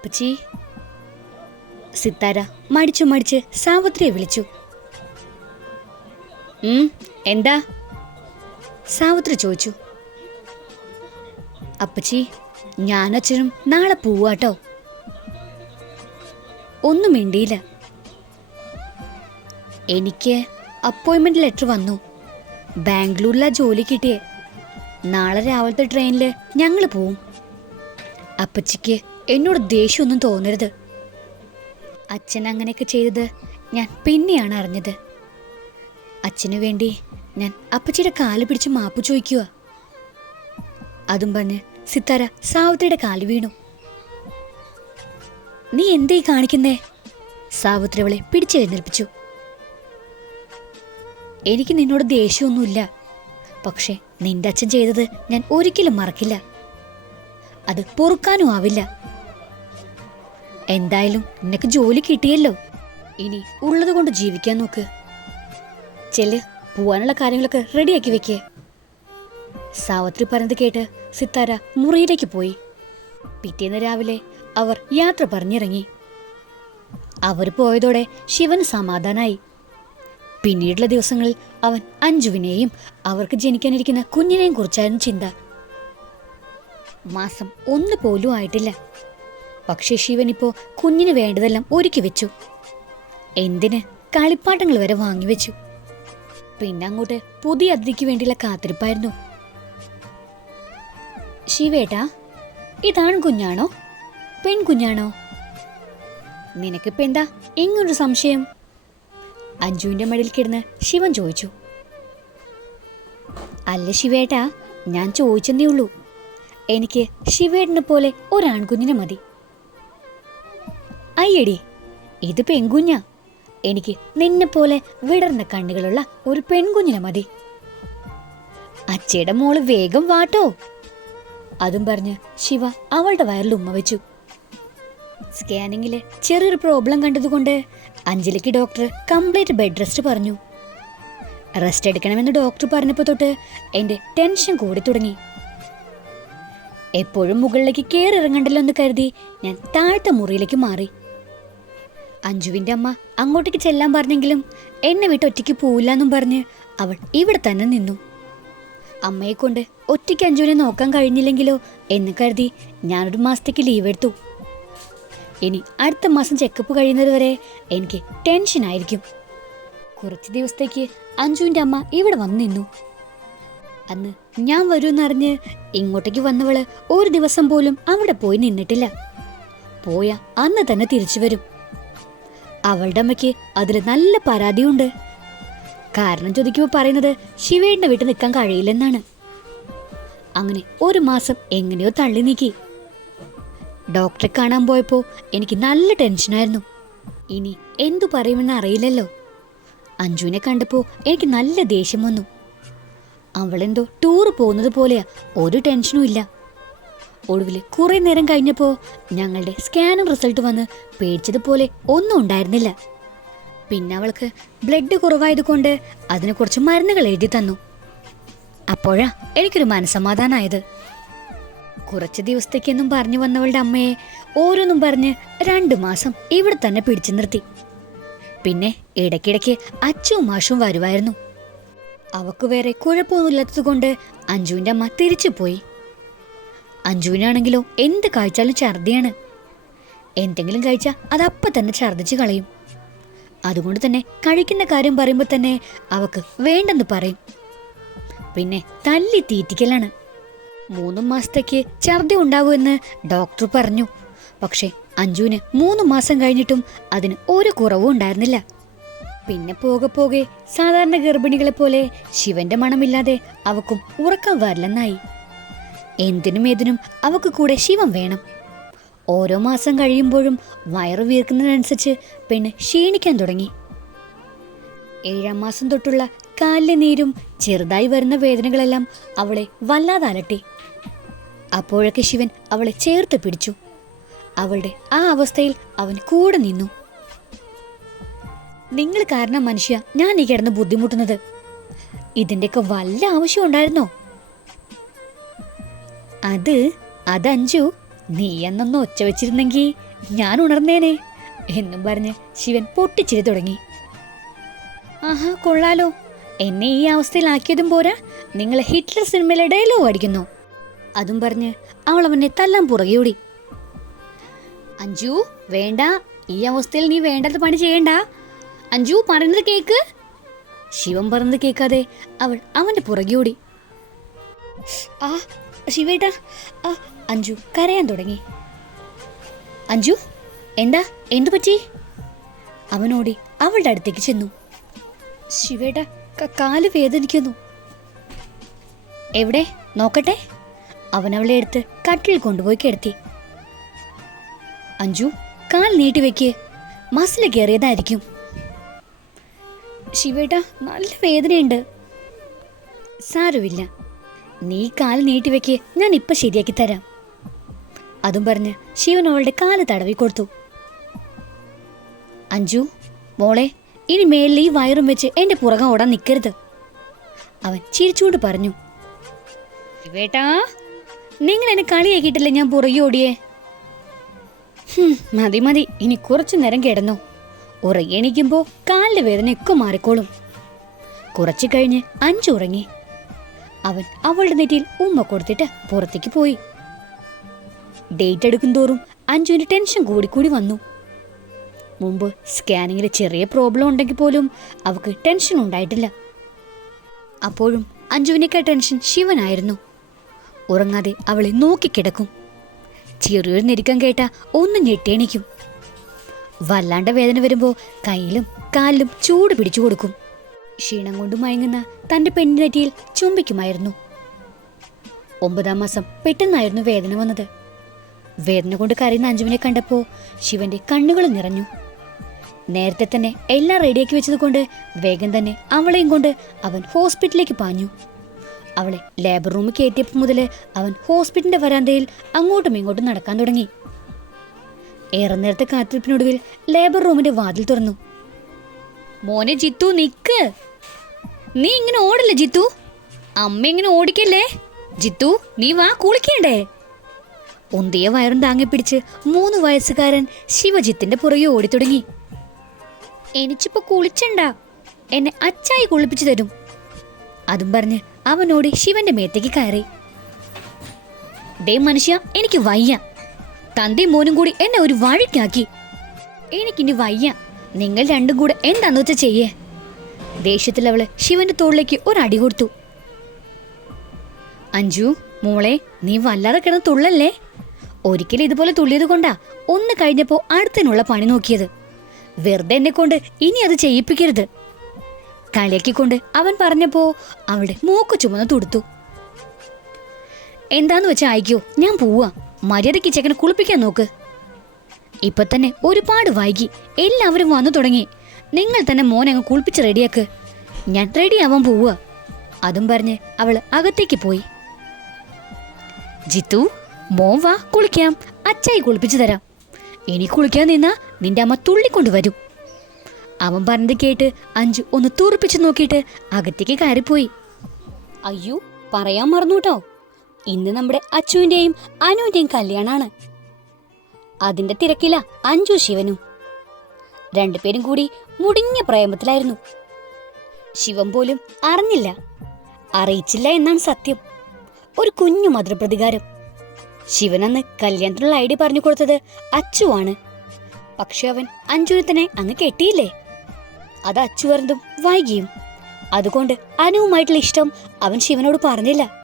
അപ്പച്ചി. സിത്താര മടിച്ചു മടിച്ച് സാവിത്രിയെ വിളിച്ചു. എന്താ? സാവിത്രി ചോദിച്ചു. അപ്പച്ചി ഞാനച്ഛനും നാളെ പോവാട്ടോ. ഒന്നും മിണ്ടിയില്ല. എനിക്ക് അപ്പോയിൻമെന്റ് ലെറ്റർ വന്നു. ബാംഗ്ലൂരിലാ ജോലി കിട്ടിയേ. നാളെ രാവിലത്തെ ട്രെയിനിൽ ഞങ്ങൾ പോവും. അപ്പച്ചിക്ക് എന്നോട് ദേഷ്യമൊന്നും തോന്നരുത്. അച്ഛൻ അങ്ങനെയൊക്കെ ചെയ്തത് ഞാൻ പിന്നെയാണ് അറിഞ്ഞത്. അച്ഛനു വേണ്ടി ഞാൻ അപ്പച്ചിയുടെ കാൽ പിടിച്ച് മാപ്പ് ചോദിക്കുക. അതും പറഞ്ഞ് സിത്താര സാവിത്രിയുടെ കാൽ വീണു. നീ എന്തേ കാണിക്കുന്നേ? സാവിത്രി അവളെ പിടിച്ചെഴുന്നേൽപ്പിച്ചു എനിക്ക് നിന്നോട് ദേഷ്യമൊന്നുമില്ല. പക്ഷേ നിന്റെ അച്ഛൻ ചെയ്തത് ഞാൻ ഒരിക്കലും മറക്കില്ല. അത് പൊറുക്കാനും ആവില്ല. എന്തായാലും നിനക്ക് ജോലി കിട്ടിയല്ലോ. ഇനി ഉള്ളത് കൊണ്ട് ജീവിക്കാൻ നോക്ക്. ചെല്ല് പോവാനുള്ള കാര്യങ്ങളൊക്കെ റെഡിയാക്കി വെക്കേ. സാവത്രി പറഞ്ഞത് കേട്ട് സിത്താര മുറിയിലേക്ക് പോയി. പിറ്റേന്ന് രാവിലെ അവർ യാത്ര പറഞ്ഞിറങ്ങി. അവർ പോയതോടെ ശിവൻ സമാധാനായി. പിന്നീടുള്ള ദിവസങ്ങളിൽ അവൻ അഞ്ജുവിനെയും അവർക്ക് ജനിക്കാനിരിക്കുന്ന കുഞ്ഞിനെയും കുറിച്ചായിരുന്നു ചിന്ത. മാസം ഒന്ന് പോലും ആയിട്ടില്ല. പക്ഷേ ശിവൻ ഇപ്പോ കുഞ്ഞിന് വേണ്ടതെല്ലാം ഒരുക്കി വെച്ചു. എന്തിന് കളിപ്പാട്ടങ്ങൾ വരെ വാങ്ങിവെച്ചു പിന്നെ അങ്ങോട്ട് പുതിയ അതിഥിക്ക് വേണ്ടിയുള്ള കാത്തിരിപ്പായിരുന്നു. ശിവേട്ടാ ഇതാണ് കുഞ്ഞാണോ? പെൺകുഞ്ഞാണോ? നിനക്കിപ്പോ എന്താ ഇങ്ങനൊരു സംശയം? അഞ്ജുവിന്റെ മടിയിൽ കിടന്ന് ശിവൻ ചോദിച്ചു. അല്ല ശിവേട്ടാ ഞാൻ ചോദിച്ചെന്നേ ഉള്ളൂ. എനിക്ക് ശിവേടിനെ പോലെ ഒരാൺകുഞ്ഞിനെ മതി. അയ്യടി ഇത് പെൺകുഞ്ഞാ. എനിക്ക് നിന്നെ പോലെ വിടർന്ന കണ്ണുകളുള്ള ഒരു പെൺകുഞ്ഞിനെ മതി. അച്ചയുടെ മോൾ വേഗം വാട്ടോ. അതും പറഞ്ഞ് ശിവ അവളുടെ വയറിൽ ഉമ്മ വെച്ചു. സ്കാനിങ്ങിൽ ചെറിയൊരു പ്രോബ്ലം കണ്ടതുകൊണ്ട് അഞ്ജലിക്ക് ഡോക്ടർ കംപ്ലീറ്റ് ബെഡ് റെസ്റ്റ് പറഞ്ഞു. റെസ്റ്റ് എടുക്കണമെന്ന് ഡോക്ടർ പറഞ്ഞപ്പോൾ തൊട്ട് എന്റെ ടെൻഷൻ കൂടി തുടങ്ങി. എപ്പോഴും മുകളിലേക്ക് കയറി ഇറങ്ങണ്ടല്ലോ എന്ന് കരുതി ഞാൻ താഴത്തെ മുറിയിലേക്ക് മാറി. അഞ്ജുവിന്റെ അമ്മ അങ്ങോട്ടേക്ക് ചെല്ലാൻ പറഞ്ഞെങ്കിലും എന്നെ വിട്ട് ഒറ്റയ്ക്ക് പോവില്ല എന്നും പറഞ്ഞ് അവൾ ഇവിടെ തന്നെ നിന്നു. അമ്മയെ കൊണ്ട് ഒറ്റയ്ക്ക് അഞ്ജുവിനെ നോക്കാൻ കഴിഞ്ഞില്ലെങ്കിലോ എന്ന് കരുതി ഞാനൊരു മാസത്തേക്ക് ലീവ് എടുത്തു. ഇനി അടുത്ത മാസം ചെക്കപ്പ് കഴിയുന്നത് വരെ എനിക്ക് ടെൻഷനായിരിക്കും കുറച്ച് ദിവസത്തേക്ക് അഞ്ജുവിന്റെ അമ്മ ഇവിടെ വന്നു നിന്നു. അന്ന് ഞാൻ വരുമെന്നറിഞ്ഞ് ഇങ്ങോട്ടേക്ക് വന്നവൾ ഒരു ദിവസം പോലും അവിടെ പോയി നിന്നിട്ടില്ല. പോയ അന്ന് തന്നെ തിരിച്ചു വരും. അവളുടെ അമ്മയ്ക്ക് അതിൽ നല്ല പരാതിയുണ്ട്. കാരണം ചോദിക്കുമ്പോൾ പറയുന്നത് ശിവേടിന്റെ വീട്ടിൽ നിൽക്കാൻ കഴിയില്ലെന്നാണ്. അങ്ങനെ ഒരു മാസം എങ്ങനെയോ തള്ളി നീക്കി. ഡോക്ടറെ കാണാൻ പോയപ്പോൾ എനിക്ക് നല്ല ടെൻഷനായിരുന്നു. ഇനി എന്തു പറയുമെന്ന് അറിയില്ലല്ലോ. അഞ്ജുവിനെ കണ്ടപ്പോൾ എനിക്ക് നല്ല ദേഷ്യം വന്നു. അവളെന്തോ ടൂർ പോകുന്നത് പോലെയാ. ഒരു ടെൻഷനും ഇല്ല. ഒടുവിൽ കുറെ നേരം കഴിഞ്ഞപ്പോൾ ഞങ്ങളുടെ സ്കാനിങ് റിസൾട്ട് വന്ന് പേടിച്ചതുപോലെ ഒന്നും ഉണ്ടായിരുന്നില്ല. പിന്നെ അവൾക്ക് ബ്ലഡ് കുറവായതുകൊണ്ട് അതിനെ കുറച്ച് മരുന്നുകൾ എഴുതി തന്നു. അപ്പോഴാ എനിക്കൊരു മനസമാധാനായത് കുറച്ച് ദിവസത്തേക്കെന്നും പറഞ്ഞു വന്നവളുടെ അമ്മയെ ഓരോന്നും പറഞ്ഞ് രണ്ടു മാസം ഇവിടെ തന്നെ പിടിച്ചു നിർത്തി. പിന്നെ ഇടയ്ക്കിടയ്ക്ക് അച്ചും മാഷും വരുമായിരുന്നു അവക്ക് വേറെ കുഴപ്പമൊന്നുമില്ലാത്തത് കൊണ്ട് അഞ്ജുവിന്റെ അമ്മ തിരിച്ചു പോയി അഞ്ജുവിനാണെങ്കിലോ എന്ത് കഴിച്ചാലും ഛർദിയാണ്. എന്തെങ്കിലും കഴിച്ചാൽ അതപ്പം തന്നെ ഛർദിച്ച് കളയും. അതുകൊണ്ട് തന്നെ കഴിക്കുന്ന കാര്യം പറയുമ്പോൾ തന്നെ അവക്ക് വേണ്ടെന്ന് പറയും. പിന്നെ തല്ലി തീറ്റിക്കലാണ്. മൂന്ന് മാസത്തേക്ക് ഛർദി ഉണ്ടാകുമെന്ന് ഡോക്ടർ പറഞ്ഞു. പക്ഷേ അഞ്ജുവിന് മൂന്ന് മാസം കഴിഞ്ഞിട്ടും അതിന് ഒരു കുറവും ഉണ്ടായിരുന്നില്ല. പിന്നെ പോകെ പോകെ സാധാരണ ഗർഭിണികളെ പോലെ ശിവന്റെ മണമില്ലാതെ അവക്കും ഉറക്കം വരില്ലെന്നായി. എന്തിനും ഏതിനും അവക്ക് കൂടെ ശിവൻ വേണം. ഓരോ മാസം കഴിയുമ്പോഴും വയറു വീർക്കുന്നതിനനുസരിച്ച് പെണ്ണ് ക്ഷീണിക്കാൻ തുടങ്ങി. ഏഴാം മാസം തൊട്ടുള്ള കാലിലെ നീരും ചെറുതായി വരുന്ന വേദനകളെല്ലാം അവളെ വല്ലാതെ അലട്ടി. അപ്പോഴൊക്കെ ശിവൻ അവളെ ചേർത്ത് പിടിച്ചു. അവളുടെ ആ അവസ്ഥയിൽ അവൻ കൂടെ നിന്നു. നിങ്ങൾ കാരണം മനുഷ്യ ഞാൻ ഈ കിടന്ന് ബുദ്ധിമുട്ടുന്നത്. ഇതിന്റെയൊക്കെ വല്ല ആവശ്യം ഉണ്ടായിരുന്നോ? അത് അതഞ്ചു നീ എന്നൊന്ന് ഒച്ച വെച്ചിരുന്നെങ്കിൽ ഞാൻ ഉണർന്നേനെ എന്നും പറഞ്ഞ് ശിവൻ പൊട്ടിച്ചിരി തുടങ്ങി. ആഹാ കൊള്ളാലോ. എന്നെ ഈ അവസ്ഥയിലാക്കിയതും പോരാ നിങ്ങൾ ഹിറ്റ്ലർ സിനിമയിലെ ഡയലോഗ് അടിക്കുന്നു. അതും പറഞ്ഞ് അവൾ അവനെ തല്ലാൻ പുറകെയോടി അഞ്ജു വേണ്ട ഈ അവസ്ഥയിൽ നീ വേണ്ടത് പണി ചെയ്യണ്ട. അഞ്ജു പറയുന്നത് കേക്ക്? ശിവൻ പറഞ്ഞത് കേൾക്കാതെ അവൾ അവന്റെ പുറകെയോടി ആ ശിവേട്ടാ ആ അഞ്ജു കരയാൻ തുടങ്ങി. അഞ്ജു എന്താ എന്തു പറ്റി? അവനോടി അവളുടെ അടുത്തേക്ക് ചെന്നു. ശിവേട്ട കാൽ വേദനിക്കുന്നു. എവിടെ? നോക്കട്ടെ. അവൻ അവളെ എടുത്ത് കട്ടിൽ കൊണ്ടുപോയി കിടത്തി. അഞ്ജു കാൽ നീട്ടി വെക്ക്. മസിൽ കയറിയതായിരിക്കും. ശിവേട്ട നല്ല വേദനയുണ്ട്. സാരമില്ല. നീ കാൽ നീട്ടി വെക്ക് ഞാൻ ഇപ്പൊ ശരിയാക്കി തരാം. അതും പറഞ്ഞ് ശിവൻ അവളുടെ കാൽ തടവി കൊടുത്തു. അഞ്ജു മോളെ ഇനി മേലിൽ ഈ വയറും വെച്ച് എന്റെ പുറകെ ഓടാൻ നിൽക്കരുത് അവൻ ചിരിച്ചുകൊണ്ട് പറഞ്ഞു. ശിവേട്ടാ നിങ്ങൾ എന്നെ കളിയാക്കിയിട്ടില്ലേ ഞാൻ പുറകെ ഓടിയേ? മതി മതി. ഇനി കുറച്ചു നേരം കിടന്നു. ഉറങ്ങി കാലിൽ കാലിന്റെ വേദനയൊക്കെ മാറിക്കോളും. കുറച്ചു കഴിഞ്ഞ് അഞ്ചു ഉറങ്ങി. അവൻ അവളുടെ നെറ്റിയിൽ ഉമ്മ കൊടുത്തിട്ട് പുറത്തേക്ക് പോയി. ഡേറ്റ് എടുക്കും തോറും അഞ്ജുവിന് ടെൻഷൻ കൂടിക്കൂടി വന്നു. മുമ്പ് സ്കാനിങ്ങിൽ ചെറിയ പ്രോബ്ലം ഉണ്ടെങ്കിൽ പോലും അവൾക്ക് ടെൻഷൻ ഉണ്ടായിട്ടില്ല. അപ്പോഴും അഞ്ജുവിനേക്കാൾ ടെൻഷൻ ശിവനായിരുന്നു. ഉറങ്ങാതെ അവളെ നോക്കിക്കിടക്കും. ചെറിയൊരു ഞെരുക്കം കേട്ട ഒന്ന് ഞെട്ടിയണിക്കും. വല്ലാണ്ട വേദന വരുമ്പോൾ കയ്യിലും കാലിലും ചൂട് പിടിച്ചു കൊടുക്കും. ക്ഷീണം കൊണ്ട് മയങ്ങുന്ന തന്റെ പെണ്ണിനെറ്റിയിൽ ചുംബിക്കുമായിരുന്നു. ഒമ്പതാം മാസം പെട്ടെന്നായിരുന്നു വേദന വന്നത്. വേദന കൊണ്ട് കരയുന്ന അഞ്ജുവിനെ കണ്ടപ്പോ ശിവന്റെ കണ്ണുകൾ നിറഞ്ഞു. നേരത്തെ തന്നെ എല്ലാം റെഡിയാക്കി വെച്ചതുകൊണ്ട് വേഗം തന്നെ അവളെയും കൊണ്ട് അവൻ ഹോസ്പിറ്റലിലേക്ക് പാഞ്ഞു. അവളെ ലേബർ റൂമിൽ കയറ്റിയപ്പോൾ മുതൽ അവൻ ഹോസ്പിറ്റലിന്റെ വരാന്തയിൽ അങ്ങോട്ടും ഇങ്ങോട്ടും നടക്കാൻ തുടങ്ങി. ഏറെ നേരത്തെ കാത്തിരിപ്പിനൊടുവിൽ ലേബർ റൂമിന്റെ വാതിൽ തുറന്നു. മോനെ ജിത്തു നിക്ക്. നീ ഇങ്ങനെ ഓടില്ല ജിത്തു? അമ്മ ഇങ്ങനെ ഓടിക്കല്ലേ? ജിത്തു നീ വാ കുളിക്കണ്ടേ? ഒന്തിയ വയറും താങ്ങി പിടിച്ച് മൂന്ന് വയസ്സുകാരൻ ശിവജിത്തിന്റെ പുറകെ ഓടിത്തുടങ്ങി. എനിച്ചിപ്പോ കുളിച്ചണ്ട. എന്നെ അച്ചായി കുളിപ്പിച്ചു തരും. അതും പറഞ്ഞ് അവനോട് ശിവന്റെ മേത്തേക്ക് കയറി. ഡേ മനുഷ്യ എനിക്ക് വയ്യ. തന്തയും മോനും കൂടി എന്നെ ഒരു വഴിക്കാക്കി. എനിക്കിനി വയ്യ. നിങ്ങൾ രണ്ടും കൂടെ എന്താന്ന് വെച്ചാ ചെയ്യേ? ദേഷ്യത്തിൽ അവൾ ശിവന്റെ തോളിലേക്ക് ഒരടി കൊടുത്തു. അഞ്ജു മോളെ നീ വല്ലാതെ കിടന്ന് തുള്ളല്ലേ? ഒരിക്കലും ഇതുപോലെ തുള്ളിയത് കൊണ്ടാ ഒന്ന് കഴിഞ്ഞപ്പോ അടുത്തതിനുള്ള പണി നോക്കിയത്. വെറുതെ എന്നെ കൊണ്ട് ഇനി അത് ചെയ്യിപ്പിക്കരുത്. കളിയാക്കിക്കൊണ്ട് അവൻ പറഞ്ഞപ്പോ അവളുടെ മൂക്ക് ചുമന്ന് തുടുത്തു. എന്താന്ന് വെച്ചാ അയക്കോ ഞാൻ പോവാ. മര്യാദയ്ക്ക് ചെക്കനെ കുളിപ്പിക്കാൻ നോക്ക്. ഇപ്പൊ തന്നെ ഒരുപാട് വൈകി. എല്ലാവരും വന്നു തുടങ്ങി. നിങ്ങൾ തന്നെ മോനെ അങ്ങ് കുളിപ്പിച്ച് റെഡിയാക്ക്. ഞാൻ റെഡി റെഡിയാവാൻ പോവുക. അതും പറഞ്ഞ് അവൾ അകത്തേക്ക് പോയി. ജിത്തു മോൻ വാ കുളിക്കാം. അച്ചായി കുളിപ്പിച്ചു തരാം. ഇനി കുളിക്കാൻ നിന്നാ നിന്റെ അമ്മ തുള്ളിക്കൊണ്ട് വരും. അവൻ പറഞ്ഞത് കേട്ട് അഞ്ചു ഒന്ന് തൂർപ്പിച്ചു നോക്കിയിട്ട് അകത്തേക്ക് കയറിപ്പോയി. അയ്യോ പറയാൻ മറന്നു കേട്ടോ ഇന്ന് നമ്മുടെ അച്ചുവിന്റെയും അനുവിന്റെയും കല്യാണാണ്. അതിന്റെ തിരക്കില അഞ്ജു ശിവനും. രണ്ടുപേരും കൂടി മുടിഞ്ഞ പ്രേമത്തിലായിരുന്നു. ശിവൻ പോലും അറിഞ്ഞില്ല. അറിയിച്ചില്ല എന്നാണ് സത്യം. ഒരു കുഞ്ഞു മധുരപ്രതികാരം. ശിവനന്ന് കല്യാണത്തിനുള്ള ഐഡിയ പറഞ്ഞു കൊടുത്തത് അച്ചുവാണ്. പക്ഷെ അവൻ അഞ്ജുവിനെ തന്നെ അങ്ങ് കെട്ടിയില്ലേ? അത് അച്ചു പറഞ്ഞതും വൈകിയും. അതുകൊണ്ട് അനുവുമായിട്ടുള്ള ഇഷ്ടം അവൻ ശിവനോട് പറഞ്ഞില്ല.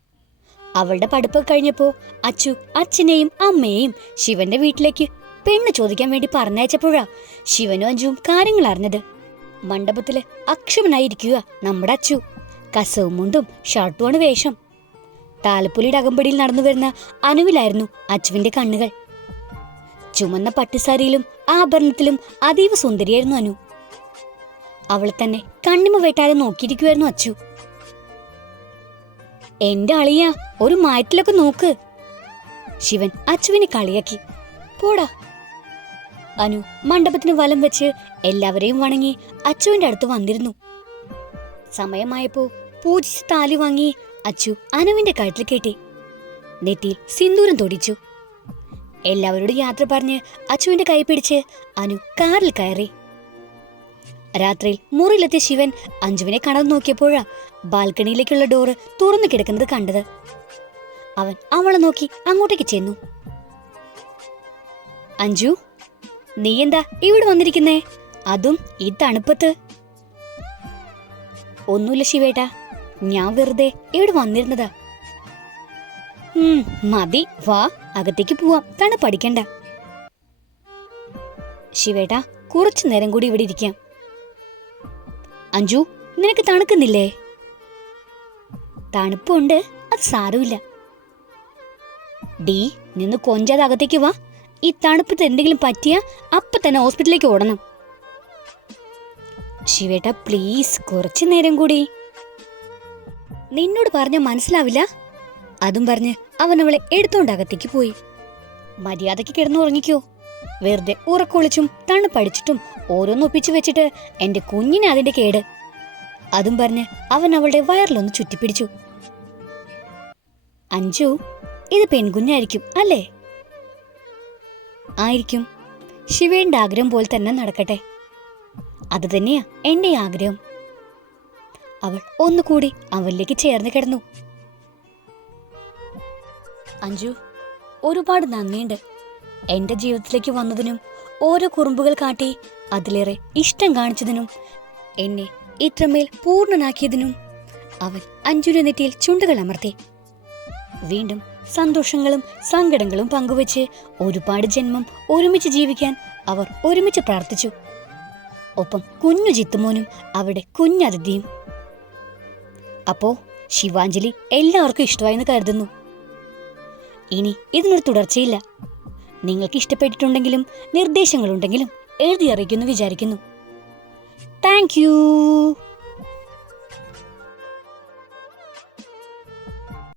അവളുടെ പഠിപ്പൊക്കെ കഴിഞ്ഞപ്പോ അച്ചു അച്ഛനെയും അമ്മയെയും ശിവന്റെ വീട്ടിലേക്ക് പെണ്ണ് ചോദിക്കാൻ വേണ്ടി പറഞ്ഞയച്ചപ്പോഴാ ശിവനും അഞ്ചും കാര്യങ്ങൾ അറിഞ്ഞത്. മണ്ഡപത്തിൽ അക്ഷമനായിരിക്കുക നമ്മുടെ അച്ചു. കസവും മുണ്ടും ഷർട്ടുമാണ് വേഷം. താലപ്പൊലിയുടെ അകമ്പടിയിൽ നടന്നു വരുന്ന അനുവിലായിരുന്നു അച്ചുവിന്റെ കണ്ണുകൾ. ചുമന്ന പട്ടുസാരിയിലും ആഭരണത്തിലും അതീവ സുന്ദരിയായിരുന്നു അനു. അവളെ തന്നെ കണ്ണിമ വേട്ടാരെ നോക്കിയിരിക്കുമായിരുന്നു അച്ചു. എന്റെ അളിയ ഒരു മാറ്റിലൊക്കെ നോക്ക്. ശിവൻ അച്ചുവിനെ കളിയാക്കി. പോടാ. അനു മണ്ഡപത്തിന് വലം വെച്ച് എല്ലാവരെയും വണങ്ങി അച്ചുവിന്റെ അടുത്ത് വന്നിരുന്നു. സമയമായപ്പോ പൂജിച്ച് താലി വാങ്ങി അച്ചു അനുവിന്റെ കഴുത്തിൽ കെട്ടി നെറ്റിയിൽ സിന്ദൂരം തൊടിച്ചു. എല്ലാവരോടും യാത്ര പറഞ്ഞ് അച്ചുവിന്റെ കൈ പിടിച്ച് അനു കാറിൽ കയറി. രാത്രിയിൽ മുറിയിലെത്തിയ ശിവൻ അഞ്ജുവിനെ കടന്നു നോക്കിയപ്പോഴാ ബാൽക്കണിയിലേക്കുള്ള ഡോറ് തുറന്നു കിടക്കുന്നത് കണ്ടത്. അവൻ അവളെ നോക്കി അങ്ങോട്ടേക്ക് ചെന്നു. അഞ്ജു നീ എന്താ ഇവിടെ വന്നിരിക്കുന്നേ? അതും ഈ തണുപ്പത്ത്. ഒന്നുമില്ല ശിവേട്ട ഞാൻ വെറുതെ ഇവിടെ വന്നിരുന്നതാ. മതി വാ അകത്തേക്ക് പോവാം തണുപ്പടിക്കണ്ട ശിവേട്ട കുറച്ചു നേരം കൂടി ഇവിടെ ഇരിക്കാം. അഞ്ജു നിനക്ക് തണുക്കുന്നില്ലേ? തണുപ്പുണ്ട്. അത് സാരമില്ല. ഡി നിന്ന് കൊഞ്ചാതെ അകത്തേക്ക് വാ. ഈ തണുപ്പത്ത് എന്തെങ്കിലും പറ്റിയ അപ്പൊ തന്നെ ഹോസ്പിറ്റലിലേക്ക് ഓടണം. ശിവേട്ട പ്ലീസ് കുറച്ചു നേരം കൂടി. നിന്നോട് പറഞ്ഞ മനസ്സിലാവില്ല. അതും പറഞ്ഞ് അവൻ അവളെ എടുത്തോണ്ട് അകത്തേക്ക് പോയി. മര്യാദയ്ക്ക് കിടന്നു ഉറങ്ങിക്കോ. വെറുതെ ഉറക്കൊളിച്ചും തണുപ്പടിച്ചിട്ടും ഓരോന്നൊപ്പിച്ചു വെച്ചിട്ട് എന്റെ കുഞ്ഞിനെ അതിന്റെ കേട്. അതും പറഞ്ഞ് അവൻ അവളുടെ വയറിലൊന്ന് ചുറ്റിപ്പിടിച്ചു. അഞ്ജു ഇത് പെൺകുഞ്ഞായിരിക്കും അല്ലേ? ആയിരിക്കും. ശിവേന്റെ ആഗ്രഹം പോലെ തന്നെ നടക്കട്ടെ. അത് തന്നെയാ എന്റെ ആഗ്രഹം. അവൾ ഒന്നുകൂടി അവനിലേക്ക് ചേർന്ന് കിടന്നു. അഞ്ജു ഒരുപാട് നന്ദിയുണ്ട്. എന്റെ ജീവിതത്തിലേക്ക് വന്നതിനും ഓരോ കുറുമ്പുകൾ കാട്ടി അതിലേറെ ഇഷ്ടം കാണിച്ചതിനും എന്നെ ഇത്രമേൽ പൂർണനാക്കിയതിനും അവൻ അഞ്ജുന നെറ്റിയിൽ ചുണ്ടുകൾ അമർത്തി. വീണ്ടും സന്തോഷങ്ങളും സങ്കടങ്ങളും പങ്കുവച്ച് ഒരുപാട് ജന്മം ഒരുമിച്ച് ജീവിക്കാൻ അവർ ഒരുമിച്ച് പ്രാർത്ഥിച്ചു. ഒപ്പം കുഞ്ഞു ചിത്തുമോനും അവിടെ കുഞ്ഞതിഥിയും. അപ്പോ ശിവാഞ്ജലി എല്ലാവർക്കും ഇഷ്ടമായെന്ന് കരുതുന്നു. ഇനി ഇതിനൊരു തുടർച്ചയില്ല. നിങ്ങൾക്ക് ഇഷ്ടപ്പെട്ടിട്ടുണ്ടെങ്കിലും നിർദ്ദേശങ്ങളുണ്ടെങ്കിലും എഴുതി അറിയിക്കുന്നു വിചാരിക്കുന്നു. Thank you.